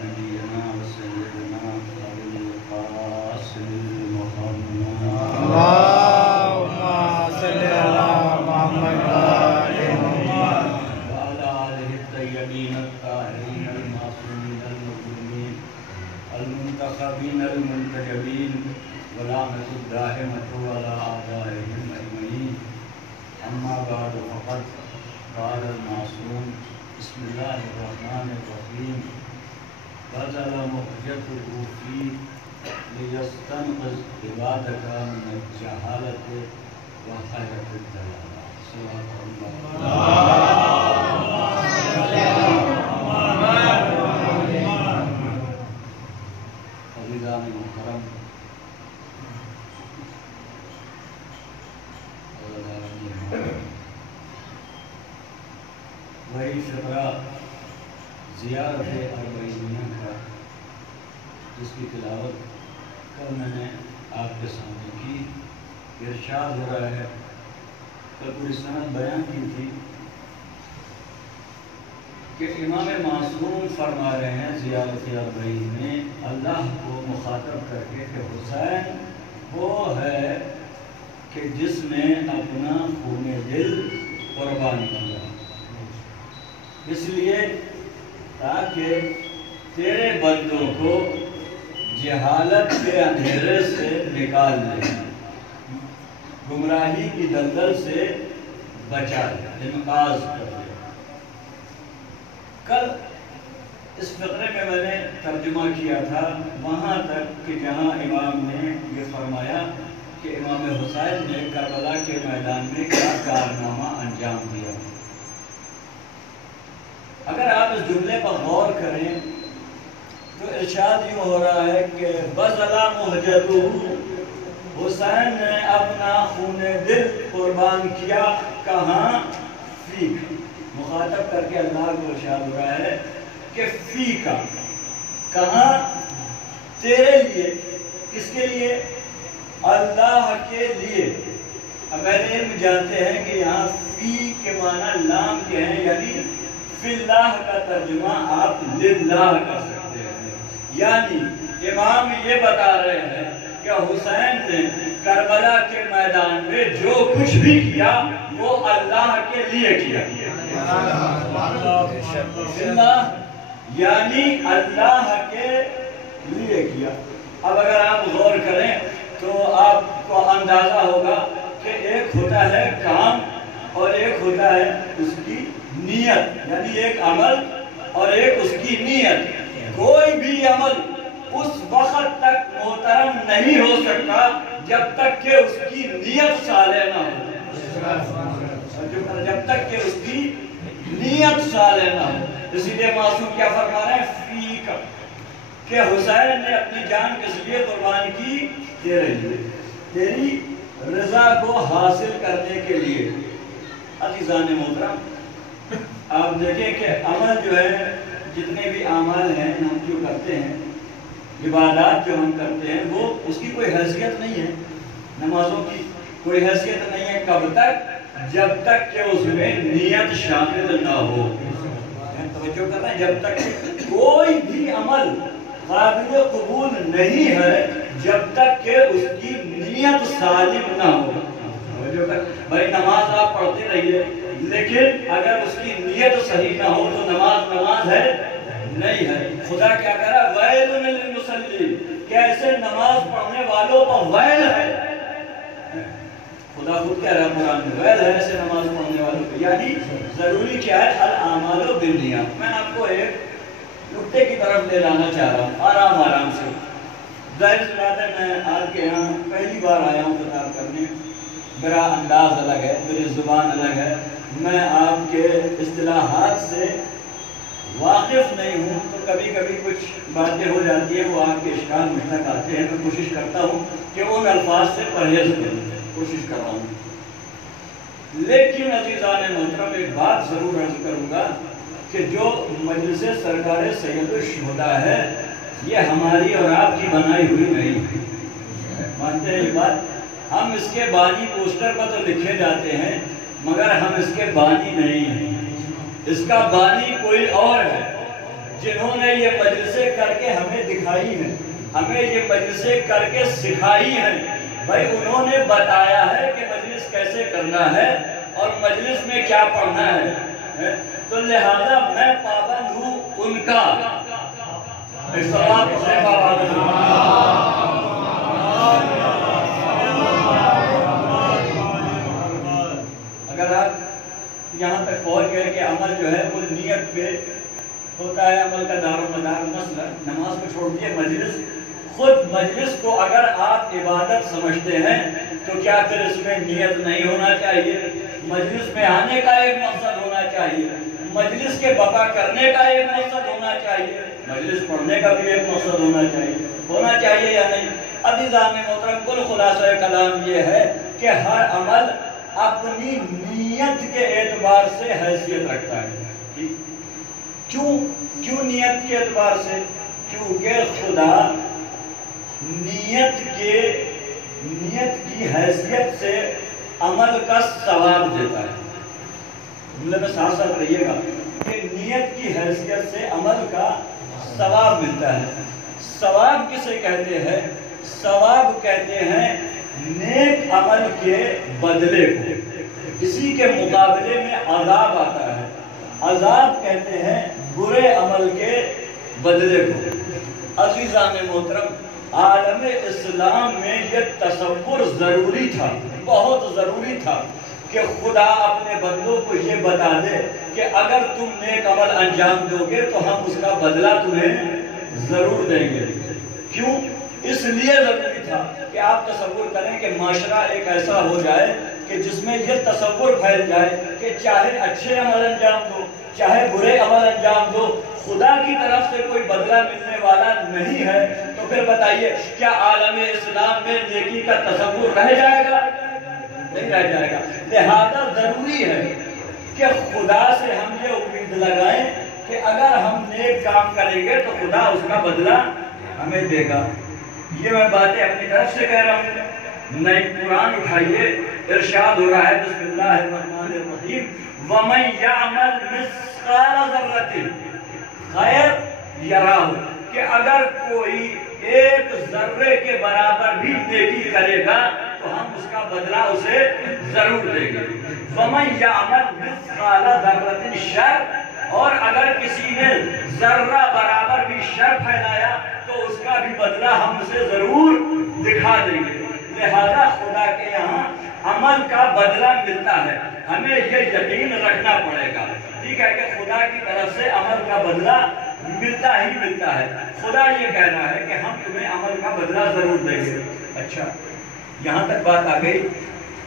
نبينا وسيدنا أبي القاسم محمد اللهم صل على محمد وعلى آله الطيبين الطاهرين المعصومين المظلومين المنتخبين المنتجبين ولعنة الدائمة على أعدائهم أجمعين. أما بعد فقد قال المعصوم بسم الله الرحمن الرحيم بذل مهجته فيه ليستنقذ عبادك من الجهالة وحيرة الدلالة. صدق الله. عزیزان محترم، وہی فقرہ زیارت اربعینیہ کا جس کی تلاوت کل میں نے آپ کے سامنے کی. ارشاد ہو رہا ہے، کل پوری سند بیان کی تھی کہ امام معصوم فرما رہے ہیں زیارت اربعین میں اللہ کو مخاطب کر کے کہ حسین وہ ہے کہ جس نے اپنا خون دل قربان کیا، اس لیے تاکہ تیرے بندوں کو جہالت کے اندھیرے سے نکال دے، گمراہی کی دلدل سے بچا دے، انقاذ کر دے. کل اس فقرے میں نے ترجمہ کیا تھا وہاں تک کہ جہاں امام نے یہ فرمایا کہ امام حسین نے کربلا کے میدان میں کیا کارنامہ انجام دیا. اگر آپ اس جملے پر غور کریں تو ارشاد یوں ہو رہا ہے کہ بذل مہجتہ، حسین نے اپنا خون دل قربان کیا. کہاں؟ فیک. مخاطب کر کے اللہ کو ارشاد ہو رہا ہے کہ فیک، کہاں؟ تیرے لیے. کس کے لیے؟ اللہ کے لیے. اب اہل علم جانتے ہیں کہ یہاں فی کے معنی لام کے ہیں، یعنی فی اللہ کا ترجمہ آپ للہ کر سکتے ہیں. یعنی امام یہ بتا رہے ہیں کہ حسین نے کربلا کے میدان میں جو کچھ بھی کیا وہ اللہ کے لیے کیا. اللہ یعنی اللہ کے لیے کیا. اب اگر آپ غور کریں تو آپ کو اندازہ ہوگا کہ ایک ہوتا ہے کام اور ایک ہوتا ہے اس کی نیت، یعنی ایک عمل اور ایک اس کی نیت. کوئی بھی عمل اس وقت تک محترم نہیں ہو سکتا جب تک کہ اس کی نیت صالح نہ ہو. جب تک کہ اس کی نیت صالح نہ ہو. اسی لیے معصوم کیا فرما رہے ہیں؟ فیک، کہ حسین نے اپنی جان کس لیے قربان کی؟ تیرے لیے، تیری رضا کو حاصل کرنے کے لیے. عزیزان محترم، آپ دیکھیں کہ عمل جو ہے، جتنے بھی اعمال ہیں ہم جو کرتے ہیں، عبادات جو ہم کرتے ہیں، وہ اس کی کوئی حیثیت نہیں ہے. نمازوں کی کوئی حیثیت نہیں ہے. کب تک؟ جب تک کہ اس میں نیت شامل نہ ہو. توجہ کر رہے ہیں؟ جب تک کوئی بھی عمل قابل قبول نہیں ہے جب تک کہ اس کی نیت سالم نہ ہو. بھائی نماز آپ پڑھتے رہیے لیکن اگر اس کی نیت صحیح نہ ہو تو نماز ہے نہیں ہے. خدا کیا کہہ رہا ہے؟ ویل للمصلین، کیسے نماز پڑھنے والوں پر ویل ہے. خدا خود کہہ رہا ہے قرآن میں ویل ہے ایسے نماز پڑھنے والوں پر. یعنی ضروری کیا ہے؟ الاعمال بالنیات. میں آپ کو ایک نقطے کی طرف لے جانا چاہ رہا ہوں آرام سے. ظاہر سی بات ہے میں آپ کے یہاں پہلی بار آیا ہوں خطاب کرنے. میرا انداز الگ ہے، میری زبان الگ ہے، میں آپ کے اصطلاحات سے واقف نہیں ہوں تو کبھی کبھی کچھ باتیں ہو جاتی ہیں وہ آپ کے اشکال مجھ تک آتے ہیں. میں کوشش کرتا ہوں کہ ان الفاظ سے پرہیز کرنے کی کوشش کر رہا ہوں. لیکن عزیزان محترم ایک بات ضرور عرض کروں گا کہ جو مجلس سرکار سید الشہداء ہے یہ ہماری اور آپ کی بنائی ہوئی نہیں. مانتے ہیں یہ بات؟ ہم اس کے بانی پوسٹر پر تو لکھے جاتے ہیں مگر ہم اس کے بانی نہیں ہیں. اس کا بانی کوئی اور ہے. جنہوں نے یہ مجلسیں کر کے ہمیں دکھائی ہیں، ہمیں یہ مجلسیں کر کے سکھائی ہیں، بھائی انہوں نے بتایا ہے کہ مجلس کیسے کرنا ہے اور مجلس میں کیا پڑھنا ہے، تو لہذا میں پابند ہوں ان کا۔ اگر آپ یہاں تک پہنچ گئے کہ عمل جو ہے وہ نیت پہ ہوتا ہے، عمل کا دار و مدار مثلا نماز کو چھوڑ دیے، خود مجلس کو اگر آپ عبادت سمجھتے ہیں تو کیا پھر اس میں نیت نہیں ہونا چاہیے؟ مجلس میں آنے کا ایک مقصد ہونا چاہیے، مجلس کے بقا کرنے کا ایک مقصد ہونا چاہیے، مجلس پڑھنے کا بھی ایک مقصد ہونا چاہیے یا نہیں؟ عزیزان محترم، کل خلاصہ کلام یہ ہے کہ ہر عمل اپنی نیت کے اعتبار سے حیثیت رکھتا ہے۔ کیوں نیت کے اعتبار سے؟ کیونکہ خدا نیت کی حیثیت سے عمل کا ثواب دیتا ہے۔ مطلب میں ساتھ ساتھ رہیے گا کہ نیت کی حیثیت سے عمل کا ثواب ملتا ہے۔ ثواب کسے کہتے ہیں؟ ثواب کہتے ہیں نیک عمل کے بدلے کو، اسی کے مقابلے میں عذاب آتا ہے، عذاب کہتے ہیں برے عمل کے بدلے کو۔ عزیزان محترم، عالم اسلام میں یہ تصور ضروری تھا، بہت ضروری تھا کہ خدا اپنے بندوں کو یہ بتا دے کہ اگر تم نیک عمل انجام دو گے تو ہم اس کا بدلہ تمہیں ضرور دیں گے۔ کیوں؟ اس لیے ضروری تھا کہ آپ تصور کریں کہ معاشرہ ایک ایسا ہو جائے کہ جس میں یہ تصور پھیل جائے کہ چاہے اچھے عمل انجام دو، چاہے برے عمل انجام دو، خدا کی طرف سے کوئی بدلہ ملنے والا نہیں ہے، تو پھر بتائیے کیا عالم اسلام میں نیکی کا تصور رہ جائے گا؟ نہیں رہ جائے گا۔ لہذا ضروری ہے کہ خدا سے ہم یہ امید لگائیں کہ اگر ہم نیک کام کریں گے تو خدا اس کا بدلہ ہمیں دے گا۔ یہ میں باتیں اپنی طرف سے کہہ رہا ہوں، نئی قرآن اٹھائیے، ارشاد ہو رہا ہے بسم اللہ الرحمن الرحیم وَمَنْ يَعْمَلْ مِثْقَالَ ذَرَّةٍ خَيْرًا يَرَهُ، کہ اگر کوئی ایک ذرے کے برابر بھی نیکی کرے گا تو ہم اس کا بدلہ اسے ضرور دیں گے۔ وَمَنْ يَعْمَلْ مِثْقَالَ ذَرَّةٍ شَرًّا، اور اگر کسی نے ذرہ برابر بھی شر پھیلایا تو اس کا بھی بدلہ ہم اسے ضرور دکھا دیں گے۔ لہذا خدا کے یہاں عمل کا بدلہ ملتا ہے، ہمیں یہ یقین رکھنا پڑے گا، ٹھیک ہے، کہ خدا کی طرف سے عمل کا بدلہ ملتا ہی ملتا ہے۔ خدا یہ کہہ رہا ہے کہ ہم تمہیں عمل کا بدلہ ضرور دیں گے۔ اچھا، یہاں تک بات آ گئی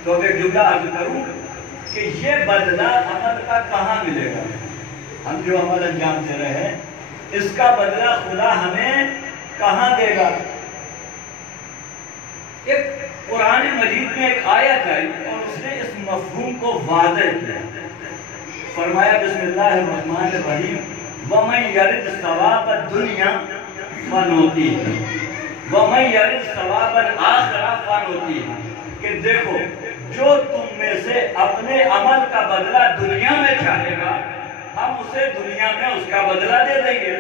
تو اب ایک جملہ عرض کروں کہ یہ بدلہ عمل کا کہاں ملے گا؟ ہم جو عمل انجام دے رہے ہیں اس کا بدلہ خدا ہمیں کہاں دے گا؟ ایک قرآن مجید میں ایک آیت ہے اور اس نے اس مفہوم کو واضح کیا، فرمایا بسم اللہ الرحمن الرحیم وَمَنْ يَرِدْ ثَوَابَ الدُّنْيَا فَنُؤْتِیهِ وَمَنْ يَرِدْ ثَوَابَ الْآخِرَةِ فَنُؤْتِیهِ، کہ دیکھو جو تم میں سے اپنے عمل کا بدلہ دنیا میں چاہے گا ہم اسے دنیا میں اس کا بدلہ دے دیں گے،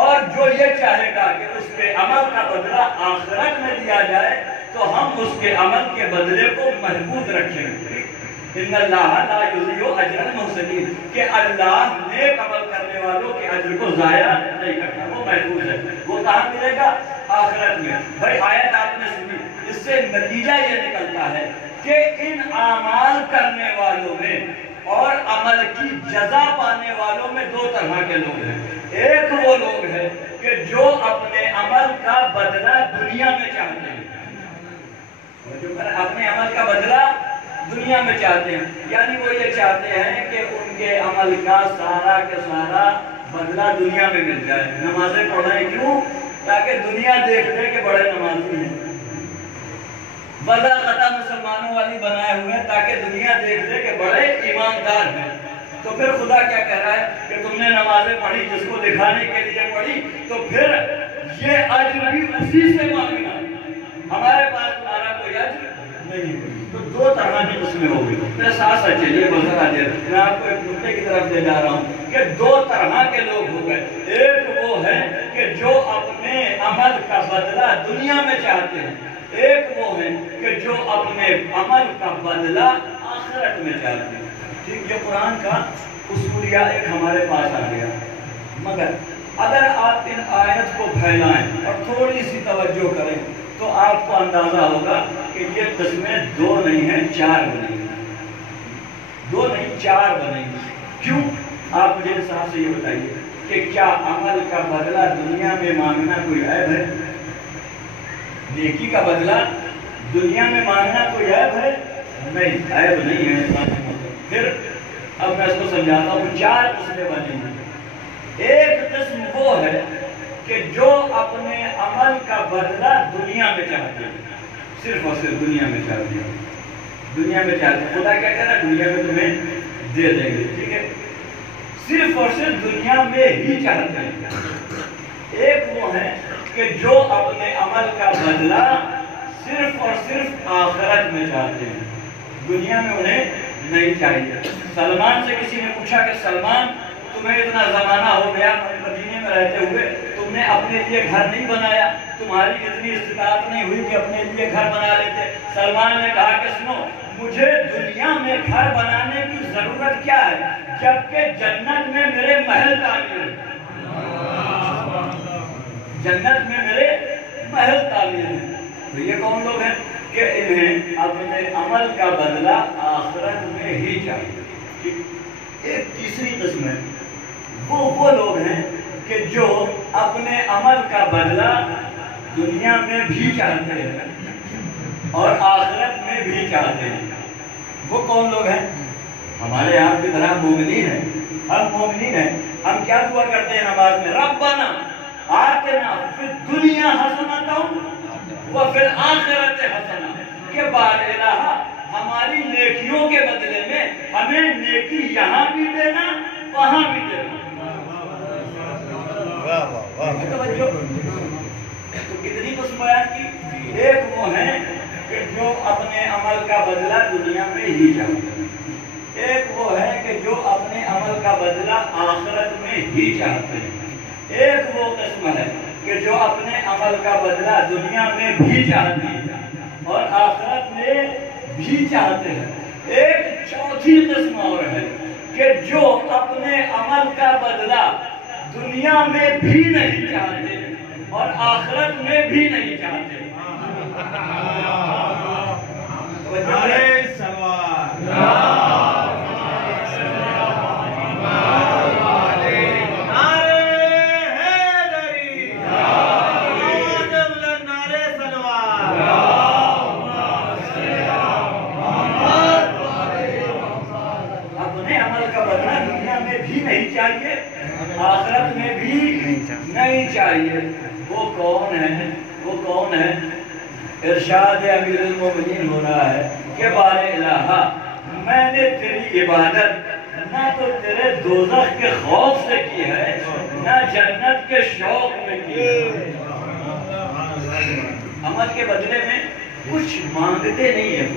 اور جو یہ چاہے گا کہ اس کے عمل کا بدلہ آخرت میں دیا جائے تو ہم اس کے عمل کے بدلے کو محفوظ رکھیں گے۔ ان اللہ لا یضیع اجر المحسنین، کہ اللہ نیک عمل کرنے والوں کے اجر کو ضائع نہیں کرتا، وہ محفوظ ہے۔ وہ کہاں ملے گا؟ آخرت میں۔ بھائی آیت آپ نے سنی، اس سے نتیجہ یہ نکلتا ہے کہ ان اعمال کرنے والوں میں اور عمل کی جزا پانے والوں میں دو طرح کے لوگ ہیں۔ ایک وہ لوگ ہیں کہ جو اپنے عمل کا بدلہ دنیا میں چاہتے ہیں، جو اپنے عمل کا بدلہ دنیا میں چاہتے ہیں، یعنی وہ یہ چاہتے ہیں کہ ان کے عمل کا سارا کے سارا بدلہ دنیا میں مل جائے۔ نمازیں پڑھ رہے ہیں کیوں؟ تاکہ دنیا دیکھ لے کہ بڑے نمازی ہیں۔ وضع خطا مسلمانوں والی بنائے ہوئے ہیں تاکہ دنیا دیکھ لے کہ بڑے ایماندار ہیں۔ تو پھر خدا کیا کہہ رہا ہے کہ تم نے نمازیں پڑھی جس کو دکھانے کے لیے پڑھی، تو پھر یہ اجر بھی اسی سے مانگنا، ہمارے پاس تمہارا کوئی اجر نہیں ہے۔ تو دو طرح کی قسمیں ہو گئی. میں ساتھ ساتھ چلیے بذرا دیر میں آپ کو ایک نقطے کی طرف لے جا رہا ہوں کہ دو طرح کے لوگ ہو گئے. ایک وہ ہے کہ جو اپنے عمل کا بدلہ دنیا میں چاہتے ہیں. ایک وہ ہے کہ جو اپنے عمل کا بدلہ آخرت میں چاہتے ہیں. ٹھیک، یہ قرآن کا اصولیہ ایک ہمارے پاس آ گیا. مگر اگر آپ ان آیت کو پھیلائیں اور تھوڑی سی توجہ کریں تو آپ کو اندازہ ہوگا کہ یہ قسمیں دو نہیں ہیں، چار بنیں گی. دو نہیں، چار بنیں گی. کیوں؟ آپ مجھے انصاف سے یہ بتائیے کہ کیا عمل کا بدلہ دنیا میں مانگنا کوئی عیب ہے؟ نیکی کا بدلہ دنیا میں مانگنا کوئی عیب ہے؟ نہیں، عیب نہیں ہے. پھر اب میں اس کو سمجھاتا ہوں. چار قسمیں بنیں گی. ایک قسم وہ ہے کہ جو اپنے عمل کا بدلہ دنیا میں چاہتے ہیں، صرف اور صرف دنیا میں چاہتے ہیں. دنیا میں چاہتے ہیں. خدا کیا کہہ رہا ہے؟ دنیا میں تمہیں دے دیں گے. ٹھیک ہے، صرف اور صرف دنیا میں ہی چاہتے ہیں. ایک وہ ہے کہ جو اپنے عمل کا بدلہ صرف اور صرف آخرت میں چاہتے ہیں، دنیا میں انہیں نہیں چاہیے. سلمان سے کسی نے پوچھا کہ سلمان، تمہیں اتنا زمانہ ہو گیا مدینے میں رہتے ہوئے، تم نے اپنے لیے گھر نہیں بنایا، تمہاری اتنی استطاعت نہیں ہوئی کہ اپنے لیے گھر بنا لیتے. سلمان نے کہا کہ سنو، مجھے دنیا میں گھر بنانے کی ضرورت کیا ہے جبکہ جنت میں میرے محل تعمیر ہیں. جنت میں میرے محل تعمیر ہیں. تو یہ کون لوگ ہیں کہ انہیں اپنے عمل کا بدلہ آخرت میں ہی چاہیے. ایک تیسری قسم ہے، وہ لوگ ہیں کہ جو اپنے عمل کا بدلہ دنیا میں بھی چاہتے ہیں اور آخرت میں بھی چاہتے ہیں. وہ کون لوگ ہیں؟ ہمارے یہاں کی طرح مومنین ہیں. ہم مومنین ہیں. ہم کیا دعا کرتے ہیں نماز میں؟ ربنا آتنا فی الدنیا حسنۃ وفی الآخرۃ حسنۃ. کہ بار الہ ہماری نیکیوں کے بدلے میں ہمیں نیکی یہاں بھی دینا، وہاں بھی دینا. توجہ. تو کتنی قسم بیان کی؟ ایک وہ ہے کہ جو اپنے عمل کا بدلہ دنیا میں ہی چاہتے ہیں. ایک وہ ہے کہ جو اپنے عمل کا بدلہ آخرت میں ہی چاہتے ہیں. ایک وہ قسم ہے کہ جو اپنے عمل کا بدلہ دنیا میں بھی چاہتے ہیں اور آخرت میں بھی چاہتے ہیں. ایک چوتھی قسم اور ہے کہ جو اپنے عمل کا بدلہ دنیا میں بھی نہیں چاہتے اور آخرت میں بھی نہیں چاہتے. آخرت میں بھی نہیں چاہیے. وہ کون ہے؟ ارشاد امیر المومنین ہو رہا ہے کہ بار الہ، میں نے تیری عبادت نہ تو تیرے دوزخ کے خوف سے کی ہے، نہ جنت کے شوق میں کی ہے. عمل کے بدلے میں کچھ مانگتے نہیں ہیں.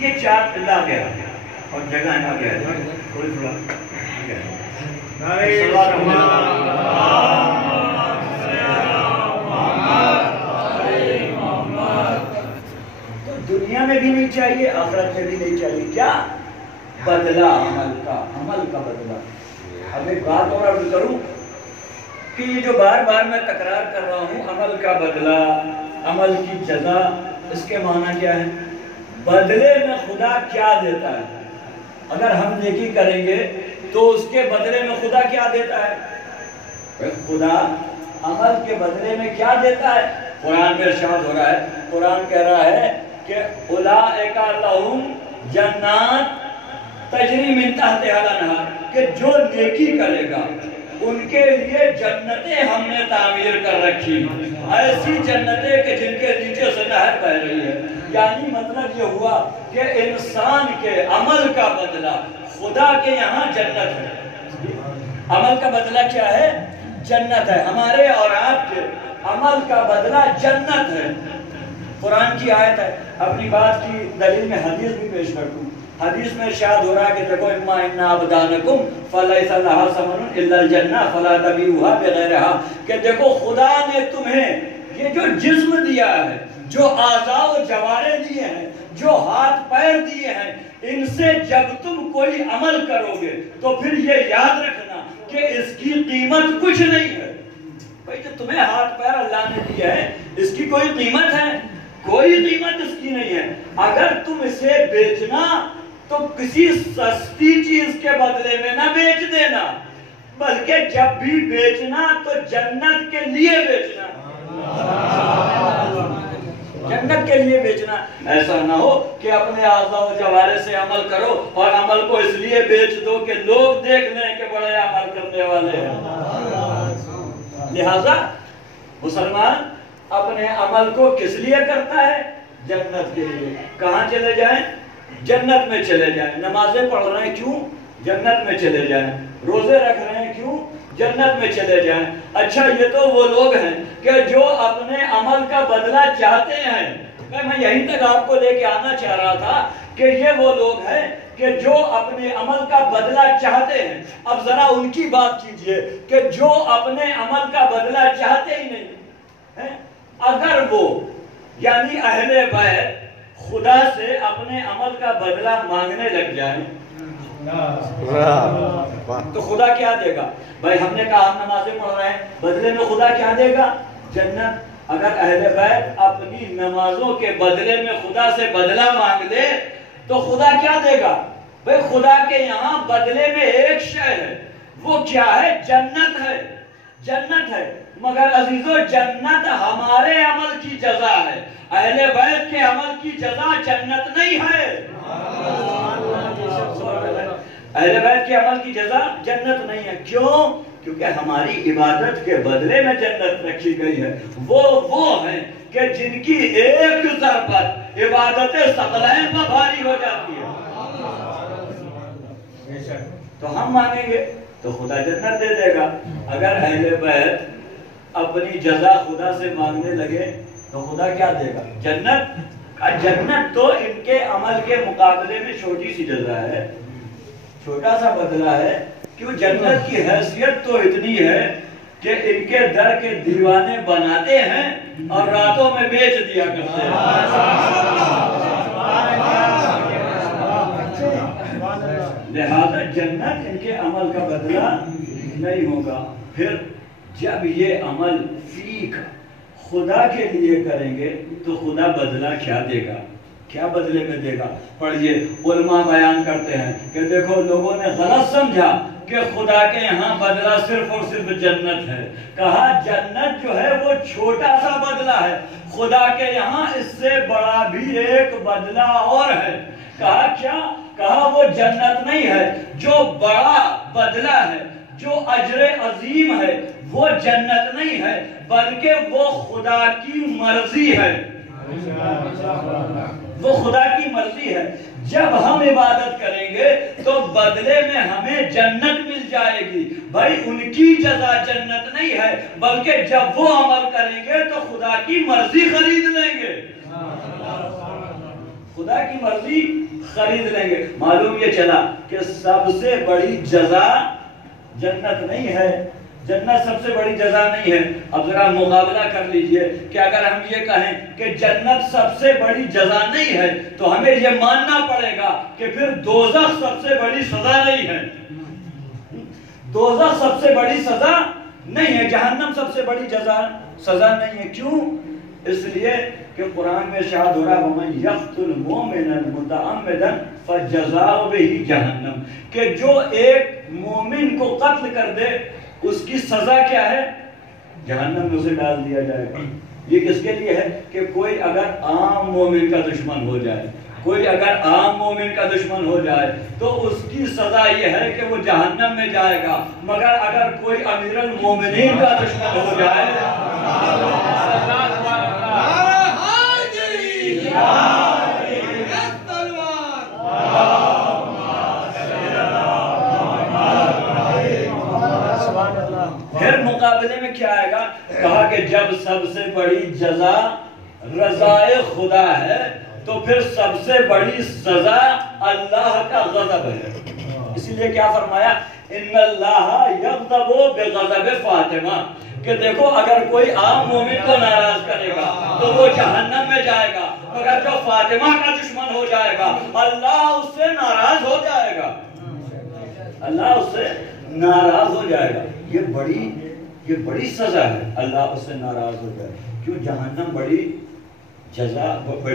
یہ چار پلا گیا اور جگہ نہ گیا تھوڑا تو دنیا میں بھی نہیں چاہیے، آخرت میں بھی نہیں چاہیے. کیا بدلہ؟ عمل کا بدلہ. اب ایک بات اور عرض کروں کہ یہ جو بار بار میں تکرار کر رہا ہوں، عمل کا بدلہ، عمل کی جزا، اس کے معنی کیا ہے؟ بدلے میں خدا کیا دیتا ہے؟ اگر ہم نیکی کریں گے تو اس کے بدلے میں خدا کیا دیتا ہے؟ خدا عمل کے بدلے میں کیا دیتا ہے؟ قرآن میں ارشاد ہو رہا ہے، قرآن کہہ رہا ہے کہ اولئک لہم جنات تجری من تحتہا الانہار، کہ جو نیکی کرے گا ان کے لیے جنتیں ہم نے تعمیر کر رکھی، ایسی جنتیں کہ جن کے نیچے سے نہر بہ رہی ہے. یعنی مطلب یہ ہوا کہ انسان کے عمل کا بدلہ خدا کے یہاں جنت ہے. عمل کا بدلہ کیا ہے؟ جنت ہے. ہمارے اور آپ کے عمل کا بدلہ جنت ہے. قرآن کی آیت ہے. اپنی بات کی دلیل میں حدیث بھی پیش کر دوں. حدیث میں ارشاد ہو رہا ہے کہ دیکھو اما ان ابدانکم فلیس لها ثمن الا الجنہ فلا تبیعوها بغیرها، کہ دیکھو خدا نے تمہیں یہ جو جسم دیا ہے، جو اعضاء و جوارح دیے ہیں، جو ہاتھ پیر دیے ہیں، ان سے جب تم کوئی عمل کرو گے تو پھر یہ یاد رکھنا کہ اس کی قیمت کچھ نہیں ہے. بھائی جو تمہیں ہاتھ پیر اللہ نے دیا ہے اس کی کوئی قیمت ہے؟ کوئی قیمت اس کی نہیں ہے. اگر تم اسے بیچنا تو کسی سستی چیز کے بدلے میں نہ بیچ دینا، بلکہ جب بھی بیچنا تو جنت کے لیے بیچنا. جنت کے لیے بیچنا. ایسا نہ ہو کہ اپنے اعضاء و جوارح سے عمل کرو اور عمل کو اس لیے بیچ دو کہ لوگ دیکھ لیں کہ بڑے عمل کرنے والے ہیں. لہذا مسلمان اپنے عمل کو کس لیے کرتا ہے؟ جنت کے لیے. کہاں چلے جائیں؟ جنت میں چلے جائیں. نمازیں پڑھ رہے ہیں کیوں؟ جنت میں چلے جائیں. روزے رکھ رہے ہیں کیوں؟ جنت میں چلے جائیں. اچھا یہ تو وہ لوگ ہیں کہ جو اپنے عمل کا بدلہ چاہتے ہیں. میں یہیں تک آپ کو لے کے آنا چاہ رہا تھا کہ یہ وہ لوگ ہیں کہ جو اپنے عمل کا بدلہ چاہتے ہیں. اب ذرا ان کی بات کیجئے کہ جو اپنے عمل کا بدلہ چاہتے ہی نہیں، اگر وہ یعنی اہل بیت خدا سے اپنے عمل کا بدلہ مانگنے لگ جائیں تو خدا کیا دے گا؟ بھائی ہم نے کہا ہم نمازیں پڑھ رہے ہیں، بدلے میں خدا کیا دے گا؟ جنت. اگر اہل بیت اپنی نمازوں کے بدلے میں خدا سے بدلہ مانگ لے تو خدا کیا دے گا؟ بھئی خدا کے یہاں بدلے میں ایک شے ہے، وہ کیا ہے؟ جنت ہے. جنت ہے. مگر عزیزو جنت ہمارے عمل کی جزا ہے. اہل بیت کے عمل کی جزا جنت نہیں ہے. اہل بیت کے عمل کی جزا جنت نہیں ہے. کیوں؟ کیونکہ ہماری عبادت کے بدلے میں جنت رکھی گئی ہے. وہ ہیں کہ جن کی ایک ضربت عبادت ثقلین پر بھاری ہو جاتی ہے. تو ہم مانگیں گے تو خدا جنت دے دے گا. اگر اہل بیت اپنی جزا خدا سے مانگنے لگے تو خدا کیا دے گا؟ جنت. جنت تو ان کے عمل کے مقابلے میں چھوٹی سی جزا ہے، چھوٹا سا بدلہ ہے. کیوں؟ جنت کی حیثیت تو اتنی ہے کہ ان کے در کے دیوانے بناتے ہیں اور راتوں میں بیچ دیا کرتے ہیں. لہذا جنت ان کے عمل کا بدلہ نہیں ہوگا. پھر جب یہ عمل فیک خدا کے لیے کریں گے تو خدا بدلہ کیا دے گا؟ کیا بدلے میں دے گا؟ پڑھئے علماء بیان کرتے ہیں کہ دیکھو لوگوں نے غلط سمجھا کہ خدا کے یہاں بدلہ صرف اور صرف جنت ہے. کہا جنت جو ہے وہ چھوٹا سا بدلہ ہے، خدا کے یہاں اس سے بڑا بھی ایک بدلہ اور ہے. کہا کیا؟ کہا وہ جنت نہیں ہے. جو بڑا بدلہ ہے، جو اجر عظیم ہے، وہ جنت نہیں ہے بلکہ وہ خدا کی مرضی ہے. وہ خدا کی مرضی ہے. جب ہم عبادت کریں گے تو بدلے میں ہمیں جنت مل جائے گی. بھائی ان کی جزا جنت نہیں ہے بلکہ جب وہ عمل کریں گے تو خدا کی مرضی خرید لیں گے. خدا کی مرضی خرید لیں گے. معلوم یہ چلا کہ سب سے بڑی جزا جنت نہیں ہے. جنت سب سے بڑی جزا نہیں ہے. اب ذرا مقابلہ کر لیجئے کہ اگر ہم یہ کہیں کہ جنت سب سے بڑی جزا نہیں ہے تو ہمیں یہ ماننا پڑے گا کہ پھر دوزخ سب سے بڑی سزا نہیں ہے. دوزخ سب سے بڑی سزا نہیں ہے، جہنم سب سے بڑی سزا نہیں ہے. کیوں؟ اس لیے کہ قرآن میں ارشاد ہو رہا ہے وَمَن يَقْتُلْ مُؤْمِنًا مُتَعَمِّدًا فَجَزَاؤُهُ بِهِ جَهَنَّمُ، کہ جو ایک مومن کو قتل کر دے اس کی سزا کیا ہے؟ جہنم میں اسے ڈال دیا جائے گا. یہ کس کے لیے ہے؟ کہ کوئی اگر عام مومن کا دشمن ہو جائے، کوئی اگر عام مومن کا دشمن ہو جائے تو اس کی سزا یہ ہے کہ وہ جہنم میں جائے گا. مگر اگر کوئی امیر المومنین کا دشمن ہو جائے پھر مقابلے میں کیا آئے گا؟ کہا کہ جب سب سے بڑی جزا رضائے خدا ہے تو پھر سب سے بڑی سزا اللہ کا غضب ہے۔ اسی لیے کیا فرمایا؟ ان اللہ یغضب بغضب فاطمہ، کہ دیکھو اگر کوئی عام مومن کو ناراض کرے گا تو وہ جہنم میں جائے گا، مگر جو فاطمہ کا دشمن ہو جائے گا اللہ اس سے ناراض ہو جائے گا، اللہ اس سے ناراض ہو جائے گا۔ یہ بڑی سزا ہے، اللہ اس سے ناراض ہو جائے۔ کیوں؟ جہنم بڑی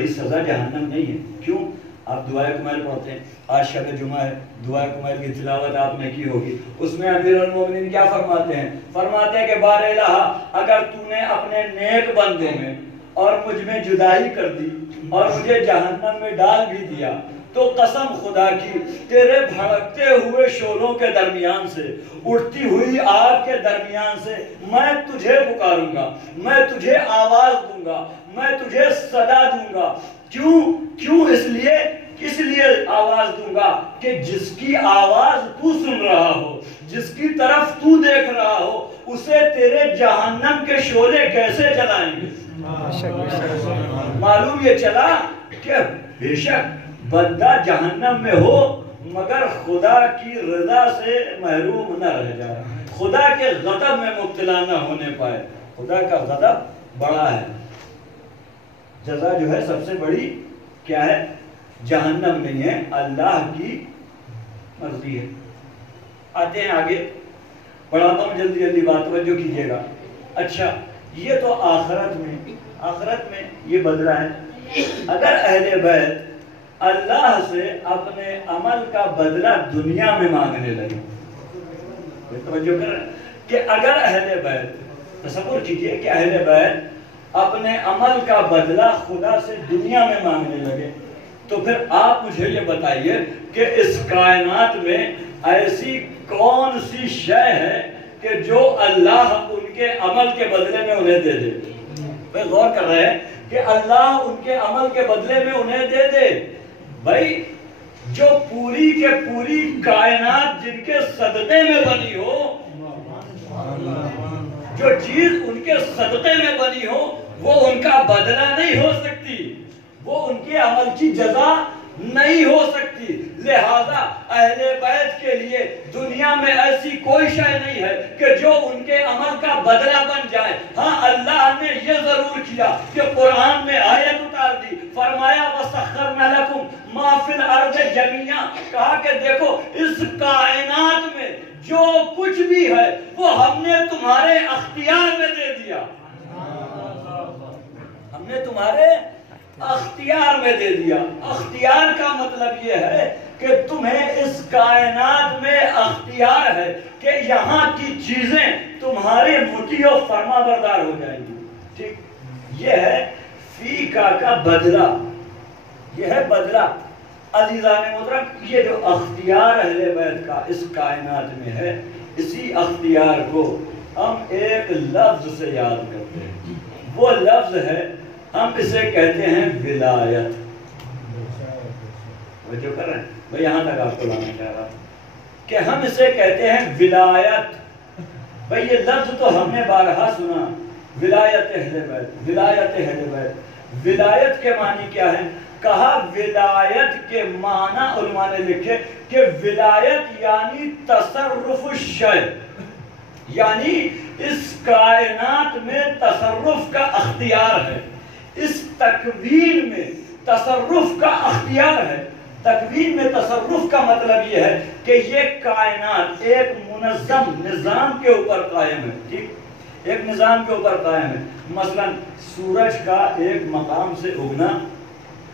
سزا جہنم نہیں ہے۔ کیوں؟ آپ دعائے کمائل پڑھتے ہیں، آج شب جمعہ ہے، دعائے کمائل کی تلاوت آپ نے کی ہوگی، اس میں امیر المومنین کیا فرماتے ہیں؟ فرماتے ہیں کہ بار الہ، اگر تو نے اپنے نیک بندوں میں اور مجھ میں جدائی کر دی اور مجھے جہنم میں ڈال بھی دیا تو قسم خدا کی تیرے بھڑکتے ہوئے شعلوں کے درمیان سے، اٹھتی ہوئی آگ کے درمیان سے میں تجھے پکاروں گا، میں تجھے آواز دوں گا، میں تجھے صدا دوں گا۔ کیوں؟ اس لیے آواز دوں گا کہ جس کی آواز تو سن رہا ہو، جس کی طرف تو دیکھ رہا ہو، اسے تیرے جہنم کے شعلے کیسے جلائیں گے؟ معلوم یہ چلا کہ بے شک بندہ جہنم میں ہو مگر خدا کی رضا سے محروم نہ رہ جائے، خدا کے غضب میں مبتلا نہ ہونے پائے۔ خدا کا غضب بڑا ہے، جزا جو ہے سب سے بڑی کیا ہے؟ جہنم نہیں ہے، اللہ کی مرضی ہے۔ آتے ہیں آگے، پڑھاتا ہوں جلدی بات، توجہ کیجیے گا۔ اچھا، یہ تو آخرت میں یہ بدلہ ہے۔ اگر اہل بیت اللہ سے اپنے عمل کا بدلہ دنیا میں مانگنے لگے، توجہ کر رہے ہیں کہ اگر اہل بیت، تصور کیجئے کہ اہل بیت اپنے عمل کا بدلہ خدا سے دنیا میں مانگنے لگے، تو پھر آپ مجھے یہ بتائیے کہ اس کائنات میں ایسی کون سی شے ہے کہ جو اللہ ان کے عمل کے بدلے میں انہیں دے دے؟ میں غور کر رہے ہیں کہ اللہ ان کے عمل کے بدلے میں انہیں دے دے۔ بھائی جو پوری کے پوری کائنات جن کے صدقے میں بنی ہو، جو چیز ان کے صدقے میں بنی ہو، وہ ان کا بدلہ نہیں ہو سکتی، وہ ان کے عمل کی جزا نہیں ہو سکتی۔ لہذا اہل بیت کے لیے دنیا میں ایسی کوئی شے نہیں ہے کہ جو ان کے عمل کا بدلہ بن جائے۔ ہاں، اللہ نے یہ ضرور کیا کہ قرآن میں آیت اتار دی، فرمایا وَسَخَّرْنَا لَكُمْ مَا فِي الْأَرْضِ جَمِيعًا، کہا کہ دیکھو اس کائنات میں جو کچھ بھی ہے وہ ہم نے تمہارے اختیار میں دے دیا، ہم نے تمہارے اختیار میں دے دیا۔ اختیار کا مطلب یہ ہے کہ تمہیں اس کائنات میں اختیار ہے کہ یہاں کی چیزیں تمہارے مطیع و فرما بردار ہو جائیں گی۔ ٹھیک، یہ ہے فیکا کا بدلہ، یہ ہے بدلہ۔ عزیزان محترم، یہ جو اختیار اہل بیت کا اس کائنات میں ہے، اسی اختیار کو ہم ایک لفظ سے یاد کرتے ہیں، وہ لفظ ہے، ہم اسے کہتے ہیں ولایت۔ وہ جو کر رہے ہیں میں یہاں تک آپ کو لانا چاہ رہا ہوں کہ ہم اسے کہتے ہیں ولایت۔ بھئی یہ لفظ تو ہم نے بارہا سنا، ولایت اہل بیت، ولایت اہل بیت۔ ولایت کے معنی کیا ہے؟ کہا ولایت کے معنی علماء نے لکھے کہ ولایت یعنی تصرف الشیء، یعنی اس کائنات میں تصرف کا اختیار ہے، اس تکوین میں تصرف کا اختیار ہے۔ تکوین میں تصرف کا مطلب یہ ہے کہ یہ کائنات ایک منظم نظام کے اوپر قائم ہے، ٹھیک، ایک نظام کے اوپر قائم ہے۔ مثلا سورج کا ایک مقام سے اگنا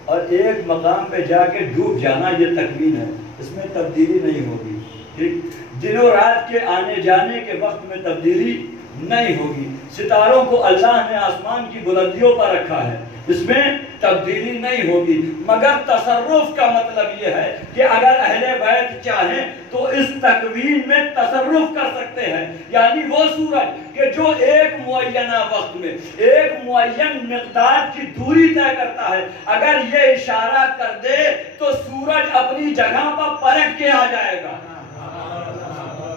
اور ایک مقام پہ جا کے ڈوب جانا، یہ تکوین ہے، اس میں تبدیلی نہیں ہوگی، ٹھیک۔ دن و رات کے آنے جانے کے وقت میں تبدیلی نہیں ہوگی۔ ستاروں کو اللہ نے آسمان کی بلندیوں پر رکھا ہے، اس میں تبدیلی نہیں ہوگی۔ مگر تصرف کا مطلب یہ ہے کہ اگر اہل بیت چاہیں تو اس تکوین میں تصرف کر سکتے ہیں، یعنی وہ سورج کہ جو ایک معینہ وقت میں ایک معین مقدار کی دوری طے کرتا ہے، اگر یہ اشارہ کر دے تو سورج اپنی جگہ پر پلٹ کے آ جائے گا۔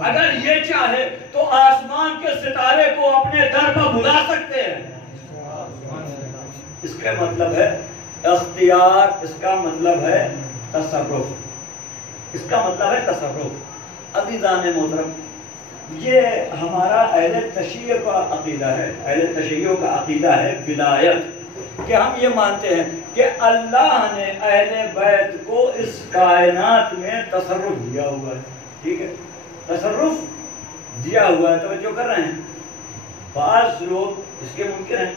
اگر یہ چاہے تو آسمان کے ستارے کو اپنے در پر بلا سکتے ہیں۔ اس کا مطلب ہے اختیار، اس کا مطلب ہے تصرف، اس کا مطلب ہے تصرف۔ عزیزان محترم، یہ ہمارا اہل تشیع کا عقیدہ ہے، اہل تشیع کا عقیدہ ہے ولایت، کہ ہم یہ مانتے ہیں کہ اللہ نے اہل بیت کو اس کائنات میں تصرف دیا ہوا ہے، ٹھیک ہے، تصرف دیا ہوا ہے۔ توجہ کر رہے ہیں؟ بعض لوگ اس کے منکر ہیں،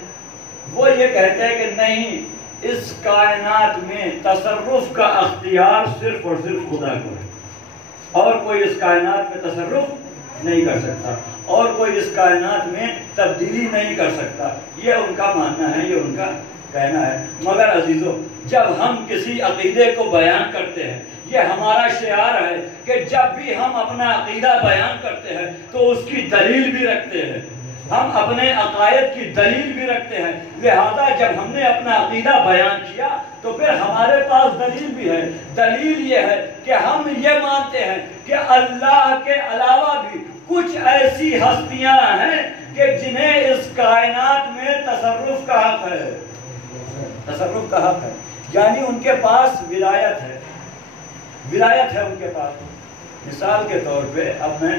وہ یہ کہتے ہیں کہ نہیں، اس کائنات میں تصرف کا اختیار صرف اور صرف خدا کو ہے، اور کوئی اس کائنات میں تصرف نہیں کر سکتا، اور کوئی اس کائنات میں تبدیلی نہیں کر سکتا۔ یہ ان کا ماننا ہے، یہ ان کا کہنا ہے۔ مگر عزیزو، جب ہم کسی عقیدے کو بیان کرتے ہیں، یہ ہمارا شعار ہے کہ جب بھی ہم اپنا عقیدہ بیان کرتے ہیں تو اس کی دلیل بھی رکھتے ہیں، ہم اپنے عقائد کی دلیل بھی رکھتے ہیں۔ لہذا جب ہم نے اپنا عقیدہ بیان کیا تو پھر ہمارے پاس دلیل بھی ہے۔ دلیل یہ ہے کہ ہم یہ مانتے ہیں کہ اللہ کے علاوہ بھی کچھ ایسی ہستیاں ہیں کہ جنہیں اس کائنات میں تصرف کا حق ہے، تصرف کا حق ہے، یعنی ان کے پاس ولایت ہے، ولایت ہے ان کے پاس۔ مثال کے طور پہ اب میں